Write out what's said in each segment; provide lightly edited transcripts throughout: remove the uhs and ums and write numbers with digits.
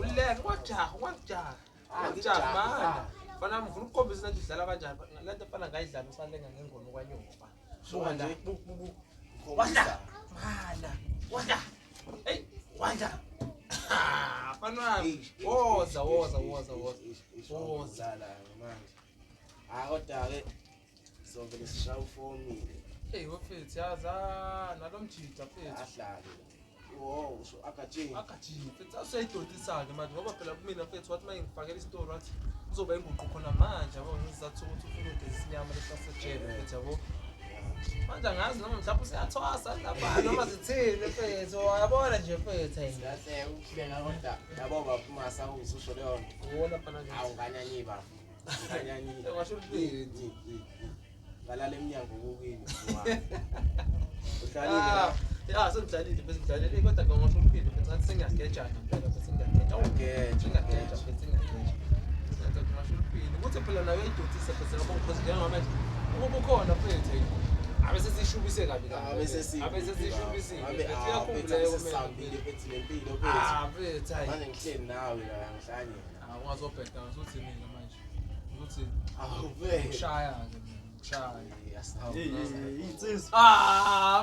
uleke wajaha manje fana ngifuna ukukhombisa ukuthi udlala kanjani lento fana ngayidlala usalenga ngengoma kwanyoko buka nje wanda hey wanda fana woza la manje kodwa ke sovele sishaya ufomile hey wafethu yaza nalomjida fethu ahlale usho akajini fethu asayidodisa ke manje ngoba phela kumina fethu wathi mangifakela istory wathi uzoba inguqu khona manje yabo ngizathu ukuthi ufuna udeza isinyama lesasejele fethu yabo manje angazi noma mhlawumbe usiyathwasa lapha noma zithini fethu yabona nje fethu yahle ukuhlenga kodwa yabo baphuma sawuzusho leyo ubona phana nje awunganyanyi ba nganyanyi washo ukuthi ngalala eminyango kokini udlalile ya sengidlalile bese ngidlalile kodwa ngisho umphinde bese ngathi sengiyagejana phela bese ngiyageja ngingageja bese ngiyageja ngathi ngisho umphinde ukuthi phela nayo idotisa bese ngoba ngikhoze njengoba manje ukubukhona fethu abese sishubise kabi abese sishubise uyakhumbula sesambile fethu lempilo fethu fethu hayi manje ngihleli nawe la ngihlanye ungazobheka ukuthi mina manje ukuthi awuvele ushaya ke ushaya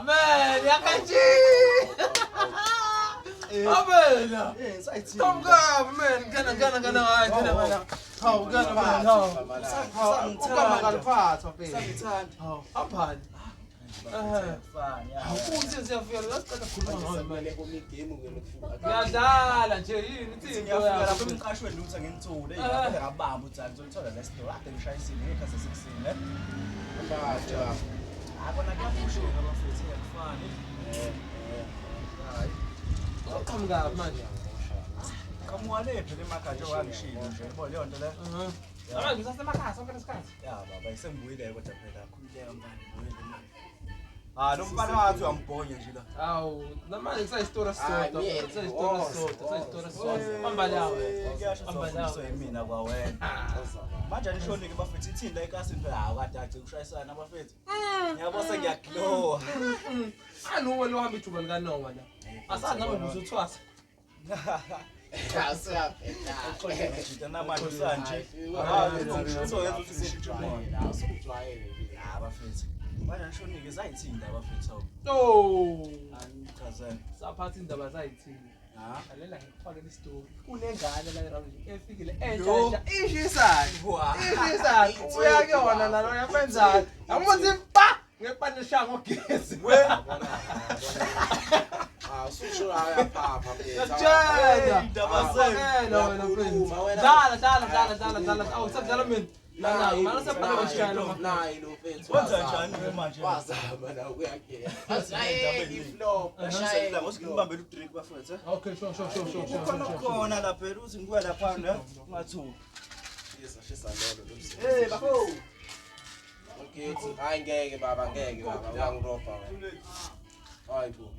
man yakaji abena come man gana hayi gana hawu gana man hawu ukama kaliphatha phela hawu aphani awukuthi siyafika lasiqala ukukhuluma ngayo manje komi game ngemufuka ngiyadlala nje yini ithi ngiyafika lapha emqashweni lutho ngentuli eyakhe ngabamba uthando uzolithola la store ade ngishayisile ngekhasi sekusile baja akona kuyafusheka abafethu yakufani hayi uqhamuka manje kamuwale phela emakhaya wangishilo nje yabo leyo nto le yaba ngisasemakhaya sonke lesikhathi ya baba isengibuyile kodwa phela khulileka mfana ngibuyile lo mfana wathi uyambhonya nje la awu namanje kusayisitora sisodwa hamba lawe so yimina kwawena manje anishonike bafethu ithinda ekasini phela akade athi kushayisana abafethu ngiyabo sengiyaglow anuwe lo hamba ijuba likaNowa la asazi nami ubuzothwasa asiyaphetha namanje sanje so yenza ukuthi ngishintshe umoya awusujwayele abafethu manje anishonike zayithinda abafethu angichazela saphatha indaba zayithini alela ngikufakela istory kunengane la around efikile entsha ishisa uyakuyona nalo yakwenzani yamuthi pa ngepanisha ngogesi ususho ayaphapha yatshela indaba zenu wena mfethu dala awusakudlala mina mana saphala ngishayela nayi lo mfethu wenza njani manje wazama la kuyagena azayi iflop ashayela ngosikimbambela udrink bafethu okay sure khona lapha uthi ngibuya lapha ne ungathuki shisa lolo bafo okay hayi ngeke baba uyangiropa wena hayi bo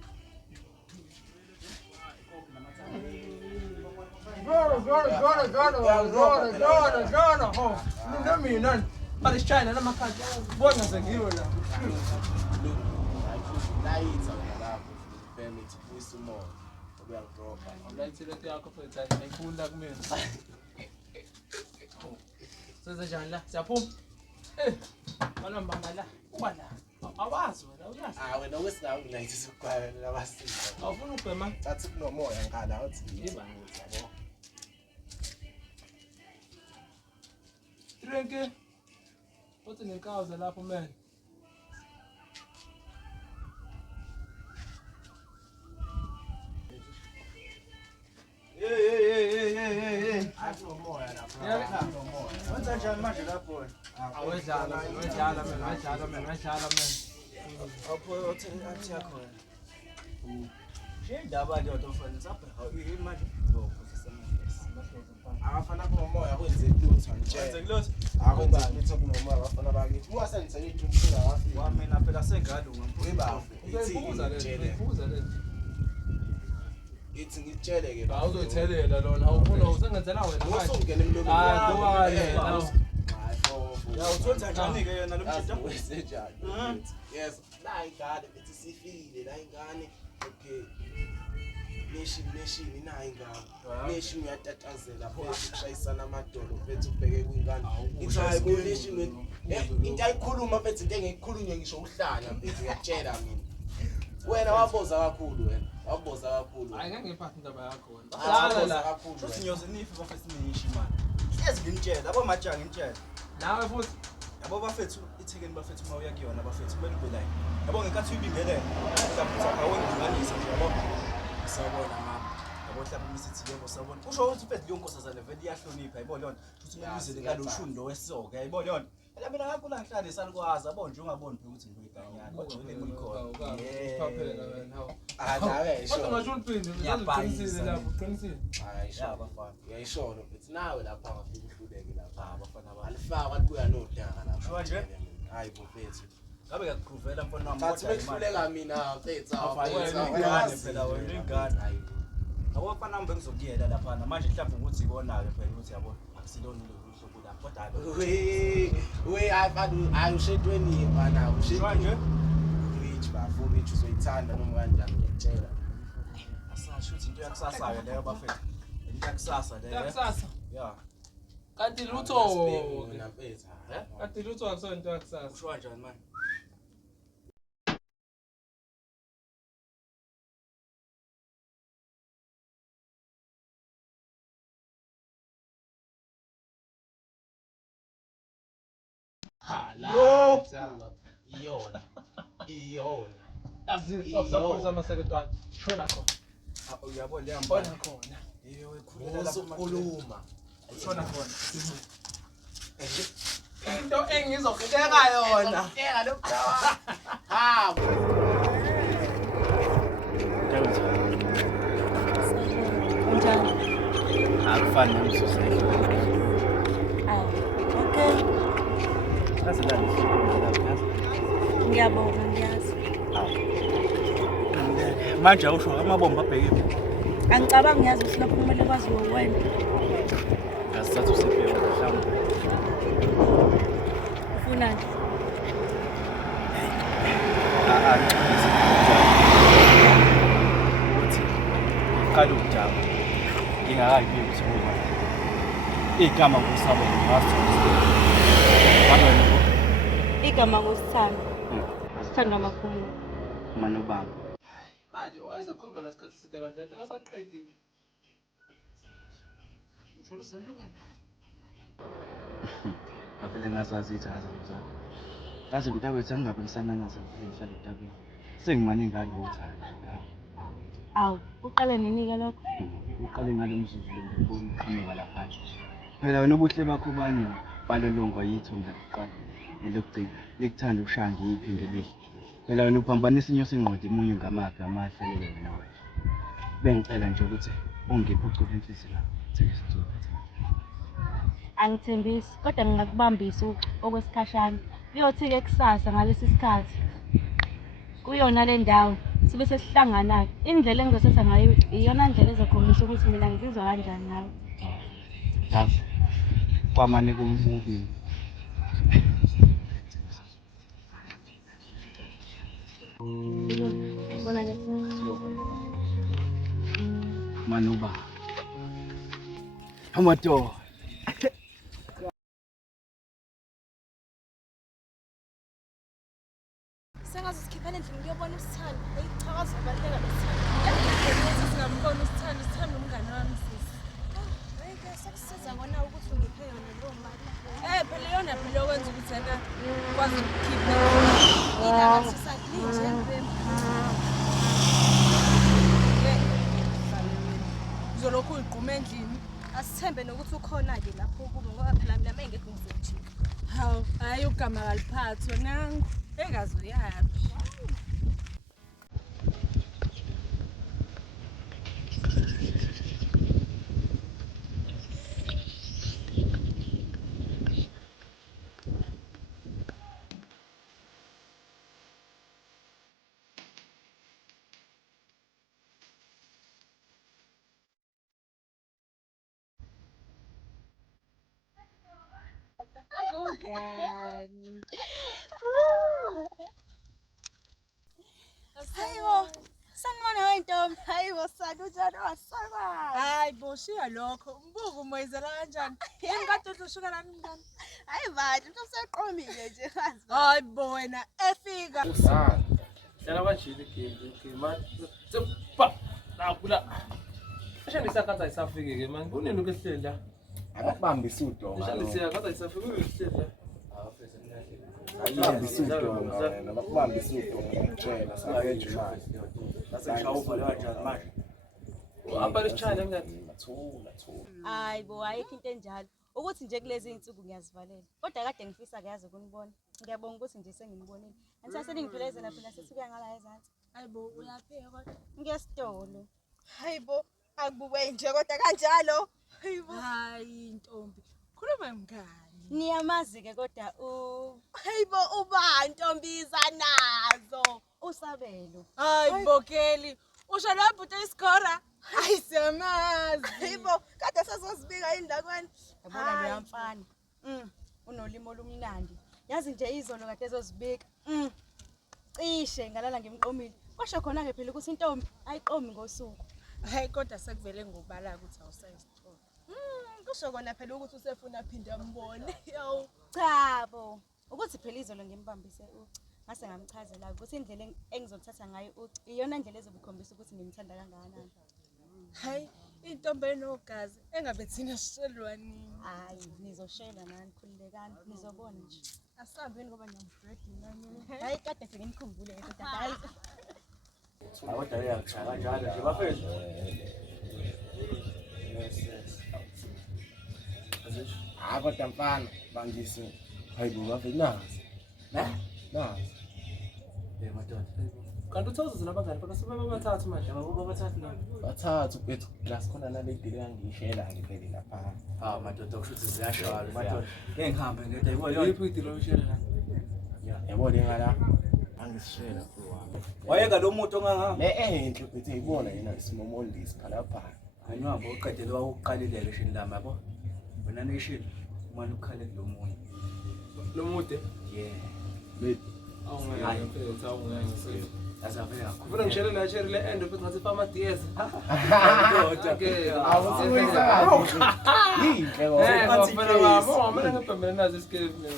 Gonna. Look me, none. But it's China, I'm a country. Boy, I'm a hero now. Lights on the lap of the permit, please tomorrow. We are proper. I'm like to let you go for the time. I'm cool like me. So the Janla, Sapum. Eh, Manamala. What? Awas, when I was now like this, quiet. I was thinking, that's no more. And got out. Drink it. What's in the cows? A lap of men. Hey. I have no more. What's that John Marshall up for? I went down, man. I'll put it on Tiaco. She dabba the auto for the upper. How you imagine? Go for some abafana bomoya kwenze lutho nje akwenza lutho kunomoya abafana bakithi wasenze ithumphela wafika wamina phela sengalo ngibafu ithi ngitshele ke awuzoyithelela lona awufuna usengenzela wena manje usungena emlomeni ya uthonza njani ke yena lo mjida yes la ingane bethi sifile la ingane okay nation inayo ingane nation uyatatazela phela ushayisana amadolo mfethu ubheke kwingane ithi hayi ku nation into ayikhuluma mfethu into engikhulunywe ngisho uhlanya mfethu uyatshela mina wena waboza kakhulu hayi ngeke ngiphathe indaba yakho wena waboza kakhulu futhi ngiyoze nife bafethu niyishi manje hlezi ngintshela yabo majanga ngintshela nawe futhi yabo bafethu ithekeni bafethu uma uya kuyona bafethu kumele ube la yabo ngekathi uyibingelele mhlawumbe awengidinganisa nje yabo sawubona mama yabo mhlawumbe misithi yebo sawubona usho ukuthi mfethu leyo nkosazana vele iyahlonipha yabo leyo futhi umuzile kaloshundo wesisoka yabo leyo phela mina ngakula ngihlale salikwazi yabo nje ungaboni ukuthi ngiyiganyana kodwa ulimi likhona phaphela wena hawo akawe kodwa ngasho uphinde uqinisile lapho uqinisile hayi ya bafana uyayishona mfethu nawe lapha ngafika uhluleke lapha bafana bami alifaka kuya nodanga lapha Sho nje? hayi mfethu ngabe ngiyakuprovela mfana wami Thathi bekuhluleka mina mfethu ingane phela wena ingane hayi yabo bafana wami bengizokuyela lapha manje mhlawumbe ukuthi ikona-ke phela ukuthi yabo akusilona uhlobo lapho kodwa hayi we ayushedweni bana Sho nje? rich bafo rich uzoyithanda noma kanjani ngiyakutshela asasho ukuthi into yakusasa-ke leyo bafethu into yakusasa leyo yakusasa ya kanti lutho mina mfethu kanti lutho akusonto yakusasa usho kanjani manje yo iyona asizokuza amasekretari shona khona uyabo leya khona khona uzokhuluma shona khona into engizohleka yona hleka lokutawa ha Unjani? akufani nomsusayo Okay. asilani Ngiyabonga ngiyazi. manje awusho amabomba abheke Angicabangi ngiyazi ukuthi lokho kumele kwaziwe wena. ngasithatha usiphiwe mhlawumbe Ufunani? ukuthi qala ukujama ngingakayibi ukuthi ngoba igama kusaba ngaso Igama ngosithando. Sithanda makhulu. manobamba manje wayesakhuluma lesikhathi side kanjani ngasaqedile avele ngazazi ijaza mzala ngaze mntakwethu angingabe ngisanangaza ngihlale etabeni sengimane ingane ngokuthanda Awu, uqale nini-ke lokho? uqale ngalo mzuzu lo ngibona uqhamuka lapha phela wena ubuhle bakho bani balolongwa yithonga lokuqala elokugcina likuthanda ukushaya ngiyiphinde lihle phela wena uphambanisa inyosi ingqondo imunye ngamaphi amahle wena wena bengicela nje ukuthi ungiphe uculo inhliziyo yakho thekisizophatha Angithembisi, kodwa ngingakubambisa okwesikhashana. Kuyothi-ke kusasa ngalesi sikhathi. Kuyona le ndawo sibe sesihlangana-ke. Indlela engizothatha ngayo iyona ndlela ezokhombisa ukuthi mina ngizizwa kanjani nawe. yazi kwamane kumubi Bona-ke. manuba amadoda Sengathi sikhiphana endlini ngiyobona uSithando. Eyichakaza baleka lesithando. Singambona uSithando umngane wami sisi. Hayike sekusiza kona ukuthi ungiphe yona leyo mali. Phela yona phela yokwenza ukuthi yena kwazi ukukhipha. Ilanga sisalinje ngempela. Uzolokhu uyiqhuma endlini. Asithembe nokuthi ukhona-ke lapho kubo ngoba phela mina mengekho ngizojika. Hawu, hayi ugama kaliphathwa nangu. Engazi uyaphi. Hayibo, Sanibona wentombi. Hayi bosana unjani wasaka? Hayi boshiya lokho. Umbuko umoyizela kanjani? Yini kade udlushuka lami mngani? Hayi bandla umuntu useqomile nje kazi. Hayi bo wena efika. Dlala kanjini game manje. Sepa. Nakula. Ashandisa kanti ayisafike ke manje. Kunini ukwehleli la? Akubambisa udonga. Ashandisa kanti ayisafike ukwehleli la. Akubambisa udonga wena, bakubambisa udonga ngitshela sakenje imali. Nasengishawuva leyo kanjani manje? Apha leShayina mngani. Thula. Hayi bo, ayikho into enjalo. Ukuthi nje kulezi insuku ngiyazivalela. Kodwa kade ngifisa ke yazi kunibona. Ngiyabonga ukuthi nje senginibonile. Angisase ningiphelezela phela sesikuya ngala ezantsi. Hayi bo uyapheka kodwa. Ngiyesitolo. Hayi bo akubukwe nje kodwa kanjalo. Hayi bo. Hayi intombi. Khuluma mngani. Niyamazi ke kodwa Hayi bo uba ntombiza nazo. Usabelo. Hayi bokeli. Usho lo bhuti iskora. Hayi siyamazi. Hayi bo kade sasozibika indlakweni. Yabona lo yamfana. Unolimo olumnandi. Yazi nje izolo kade ezozibika. Cishe ngalala ngimqomile. Kwasho khona ke phela ukuthi intombi ayiqomi ngosuku. Hayi kodwa sekuvele ngobala ukuthi awusayisitolo. Kusho kona phela ukuthi usefuna phinde ambone. Yawu Cha bo. Ukuthi phela izolo ngimbambise uci. Ngase ngamchazela ukuthi indlela engizothatha ngayo uci iyona ndlela ezobukhombisa ukuthi ngimthanda kangakanani. hayi intombi enogazi engabe thina sishelwa nini. Hayi nizoshela nani khululekani nizobona nje. Asihambeni ngoba ngiyamdredi nami. Hayi kade senginikhumbule kodwa hayi. Kodwa uyachaya kanjalo nje bafethu. Kodwa mfana bangisi. Hayi bo bafethu nazi. Nazi. Madoda. Kanti uthokoze nabangani bakho sebebathathu manje ngoba bathathu nabo. Bathathu bethu class khona nale dile ngishela ngivele lapha. Madoda kushuthi ziyashaya madoda. Ngeke ngihambe ngedwa yibona Yiphi idilo oshela la? Yabo ngala angisishela wami. Wayeka lo muntu onganga. Le enhle bethu ayibona yena isimomondisi phalapha. Anywabo uqedele wakuqalileke shini lama yabo. Wena nishini umane ukukhalela lo muntu. Lo mude? Yeah. Bethu. Awungeke mfethu awungeke. Azavela. Ufuna ngishele la share le end bese ngathi fama DS. Okay. Awusuyisa. Yinhle ngoba mama ngibhembele nazo iskeve mina.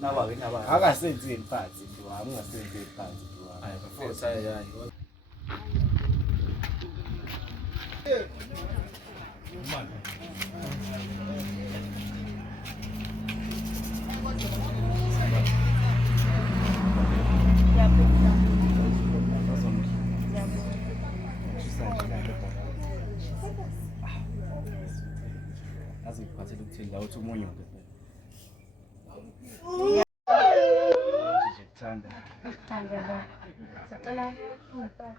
Nawa ke nawa. Akasenzeli phansi nje wami ungasenzeli phansi nje wami. Hayi bafethu hayi. Aziphathele ukuthini la uthi umunye umuntu. Ngithanda. Ngithanda. Sicela umfana.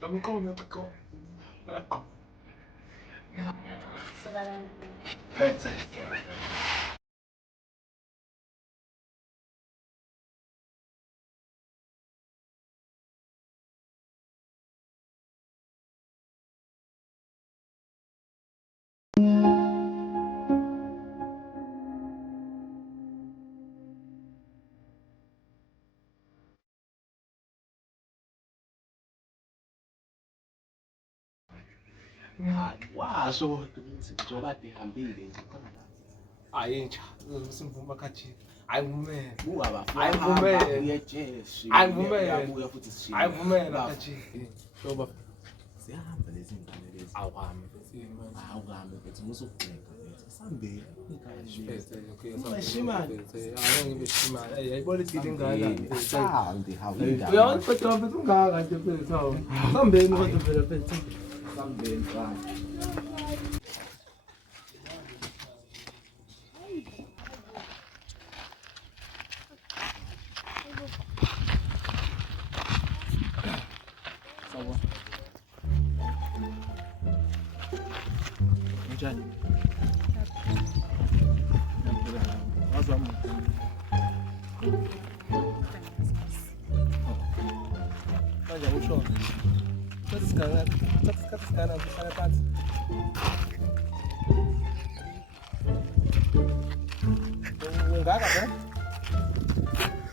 Kamkono. Washo ukuthi njengoba ihambile nje khona la. Ayintsha simvuma khathi. Ayivumele. Ungabafuna. Ayivumele. Uyejeshi. Ayivumele. Uyabuya futhi sishilo. Ayivumele khathi. Shoba siyahamba lezi ngane lezi. awuhambe futhi manje. Awuhambe bethu musugxeka bethu. Sambeni. Bese okay Ayangeke ngibeshimana. Ayibona idile ingane. Sambe hawu. Uyawazi kodwa mfethu ungaka nje mfethu hawo. Sambeni kodwa phela mfethu. Sambeni mfana. njani? Wazama. Manje usho. Sesikhala sihlala phansi. Ungaka ke?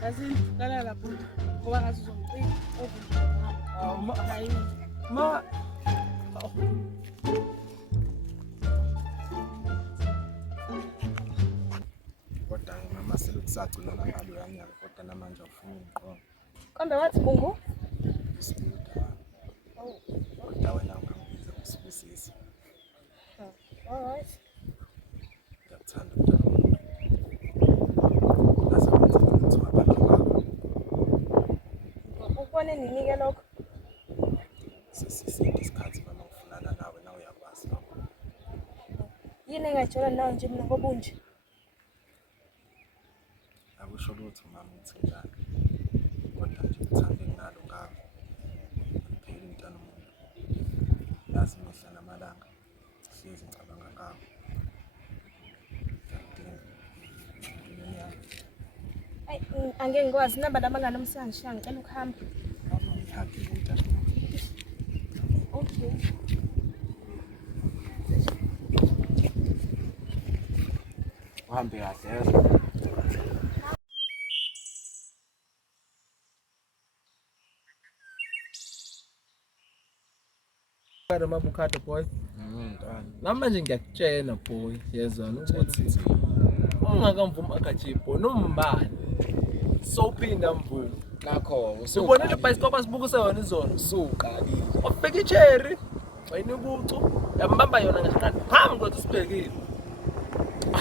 Yazi ngala lapho ngoba ngathi uzongicika ovuma. Hayi. Ma Kodwa mama selokusagcina ngalo yanyaka kodwa namanje awufuni ngiqonga. Kambe wathi bungu? Sikuda. Kodwa wena ungangibiza usibusisi. Alright. Ngiyakuthanda mntana. Nasenza ukuthi abantu bakho. Ukubone nini ke lokho? Sesisinde isikhathi mama ufunana nawe na uyakwazi lokho. Yini engajola nawe nje mina ngobunje? Akusho lutho mama uthi njani. Kodwa nje uthande nalo ngakho. Phela umntana umuntu. Yazi mihla namalanga. Sihlezi ngicabanga ngakho. Ay angeke ngikwazi namba labangani umsangishaya ngicela ukuhamba. Happy umntana. Okay. Uhambe kahle. Kana mabukhado boy. Namanje ngiyakutshela boy, yezwana ukuthi ungakamvuma akajibo nombani. Sophinda mvuma. Nakho Sibone le bicycle asibukuse yona izolo. usuqalile. Wafika icherry, wayinubucu, yambamba yona ngesikhathi phambi kokuthi sibhekile.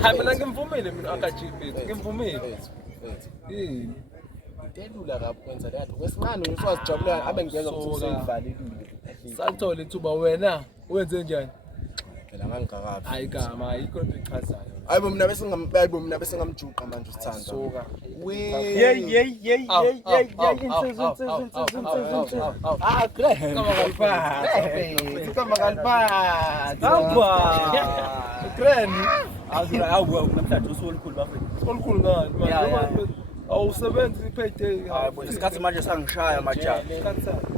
Hayi mina ngimvumile mina akajibo, ngimvumile. Yini? Delula kabi kwenza leyo. Kwesincane ngiswazijabula abe ngiyeza ukuthi useyivalile. Salithola ithuba wena wenze njani? Phela ngangikakabi. Hayi gama ayikho into echazayo. Hayibo mina bese ngamjuqa manje usithanda. Suka. Yey. Ah, Graham. Kama kaliphatha. Ngapha. Grand. Awu namhlanje usolikhulu bafethu. Olukhulu ngani manje? Ya. Awusebenzi payday. Hayibo isikhathi manje sangishaya majala.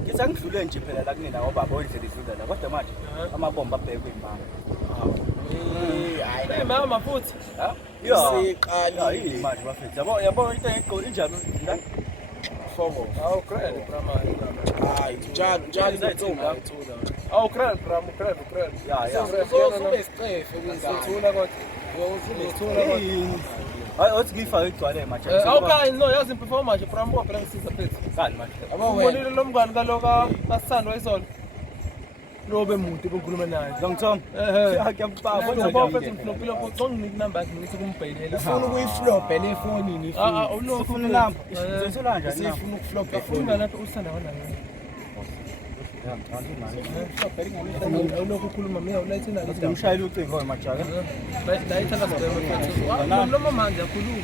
Ngithi angidlule nje phela la kunina ngoba boyindlela idlula la kodwa manje amabomba abhekwe imama. Hayi mama futhi. Ha? Siqalile. Yini manje bafethu. Yabo into engigqoke injalo. Fogo. Awu grand pramani. Hayi njalo Zayithula. Awu grand grand. Ya. Ube sicefe Ngithula kodwa. Ngithula kodwa. Hayi othi ngifake igcwale manje. Okay, no, yazi performance from what phela ngisiza phethu. Kani manje. Ubonile lo mngani kaloka kasithandwa izolo. Lobe mude bokhuluma naye. Ngithoma. Akuyambaba Wena bafethu ngiflopile kodwa nginiki number yakhe ngithi kumbhayilele. ufuna ukuyiflopa lefonini ifuna. Ufuna inamba. Sizothola kanjani? Sifuna ukuflopa Ufuna efoni. lapho usana wona. Awulokhu ukhuluma mina ulethe na Uthi ngishayile ucingo majaka. la ithanda sibheke mfethu. Lo mama nje akhuluma.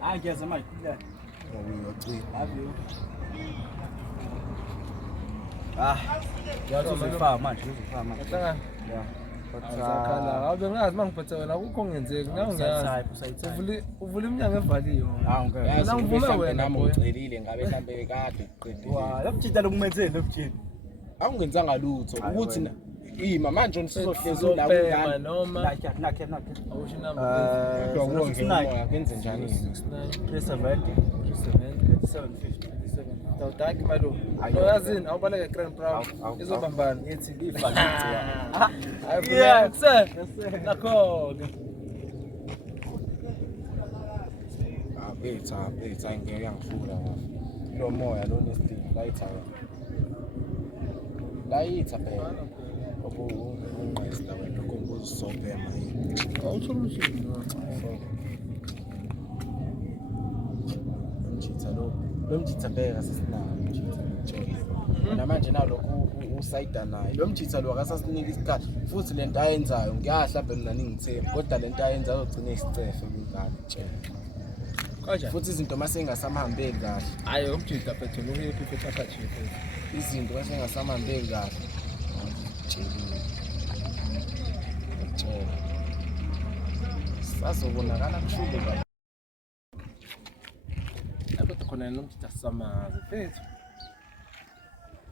Hayi ngiyeza manje khulula. Yazi uzofaka manje. Hlangana. Zakhala. Abe ngazi mangiphethe wena akukho ngenzeki. Ngiyazi. Uvula iminyango evaliwe. Yazi Ngivume wena nami boy. ucelile ngabe mhlambe kade uqedile. Lapho lokumenzele lokujini. Awungenzanga lutho ukuthi ima manje nisizohlezi la Uzopema kungani. noma Nakhe. awusho inamba Kodwa konke umoya kwenze njani? 37 750. Tawutaki malo. Yazini awubaleke Grand Prix izobambana. Ngithi ngifake. Yeah, sir. Nakho. Betha ngeke yangifula ngafu. Lo moya lo nesting layitha phela. Ungqesa wena konke uzobhema yini. Awusho umshini. Ngitha lo lo mjitha bheka sasinawo mjitha ngitshela namanje nalokho usayida naye lo mjitha lo akasasinika isikhathi futhi lento ayenzayo ngiyahla mbe mina ningithembi kodwa lento ayenzayo ugcina isicefe kwingane ngitshela Kanjani? futhi izinto mase ingasamahambeli kahle Hayi umjida phethe uhappy futhi akathi phethe. izinto mase ingasamahambeli kahle ngitshela sazobonakala kushube kahle Kodwa khona nomjida sisamazi phethe.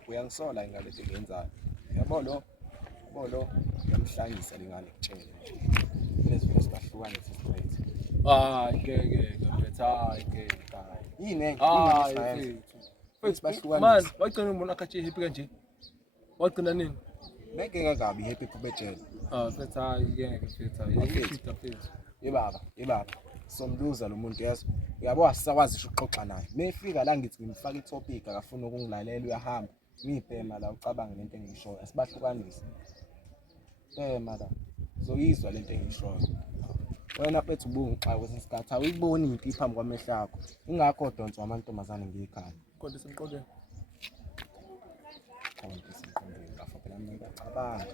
uyangisola ingalento engiyenzayo yabo lo yamhlangisa lengane kutshela lezi sibahlukanisa straight Ngeke phethe yini Futhi bahlukanisa man, wagcina umbona akathi happy kanje. Wagcina nini? bengeke kabi happy kubetshela Phethe ngeke phethe. yebaba somluza lo muntu yazi uyabo asisakwazi ukuxoxa naye mefika la ngithi ngimfaka itopic akafuna ukungilalela uyahamba ngibhema la ucabange lento engiyishoyo asibahlukanise la zoyizwa lento engiyishoyo wena phethe ubungixa kwesinsikhathi awuyiboni impi phambi kwamehlo akho ingakho dontswa amantombazane ngiyikhaya Kodwa semqondweni. konke siqondile lapha phela mina ngiyacabanga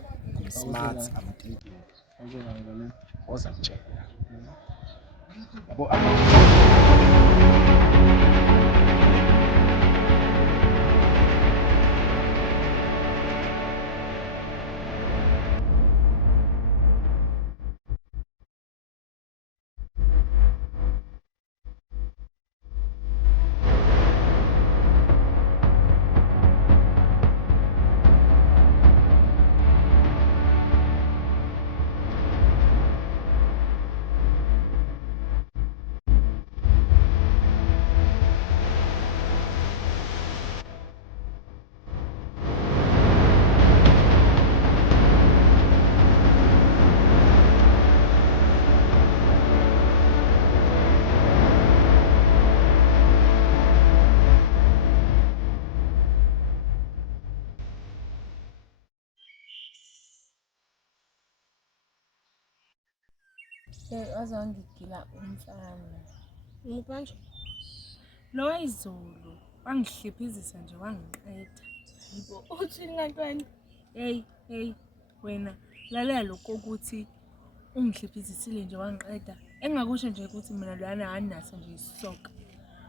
smart I'm thinking Ngizongana oza kutshela yabo Wazongigila umfana. Ngipanje. Lo wayizolo wangihliphizisa nje wangiqeda. Yibo uthini kantwana? Hey wena lalela lokho ukuthi ungihliphizisile nje wangiqeda. Engakusho nje ukuthi mina lwana aninaso nje isisoka.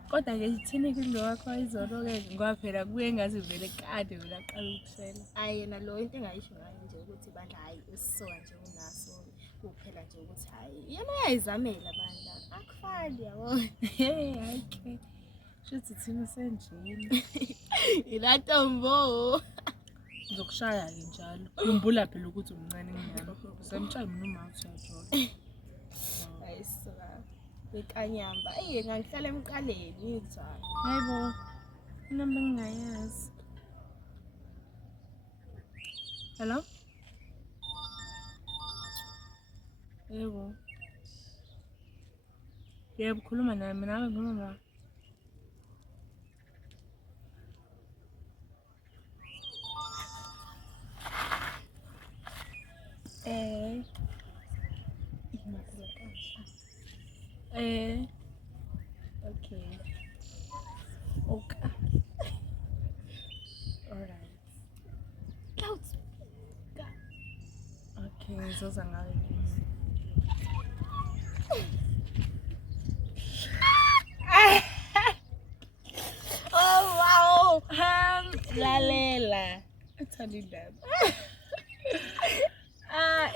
Kodwa ke ithini kulo wakho wayizolo ke ngoba phela kuye ngazi vele kade wena aqala ukushela. Hayi yena lo into engayisho ngayo nje ukuthi bandla hayi isisoka nje unaso. Kuphela nje ukuthi hayi yena uyayizamela bandla akufani yabo Hayi ke shothi thina senjini ilatombo ngizokushaya ke njalo khumbula phela ukuthi umncane ngiyami usemtshaya mina uma uthi uyajola ayisuka bekanyamba ngangihlala emqaleni ngizwana hayibo inamba engingayazi hello yebo khuluma nami nawe ngikhuluma okay alright okay ngizoza ngawe lalela ethanda indaba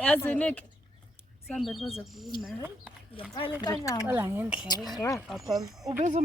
yazinik sambe loze kunayo ngempela kanyamba qala ngendlela ngapha ubiza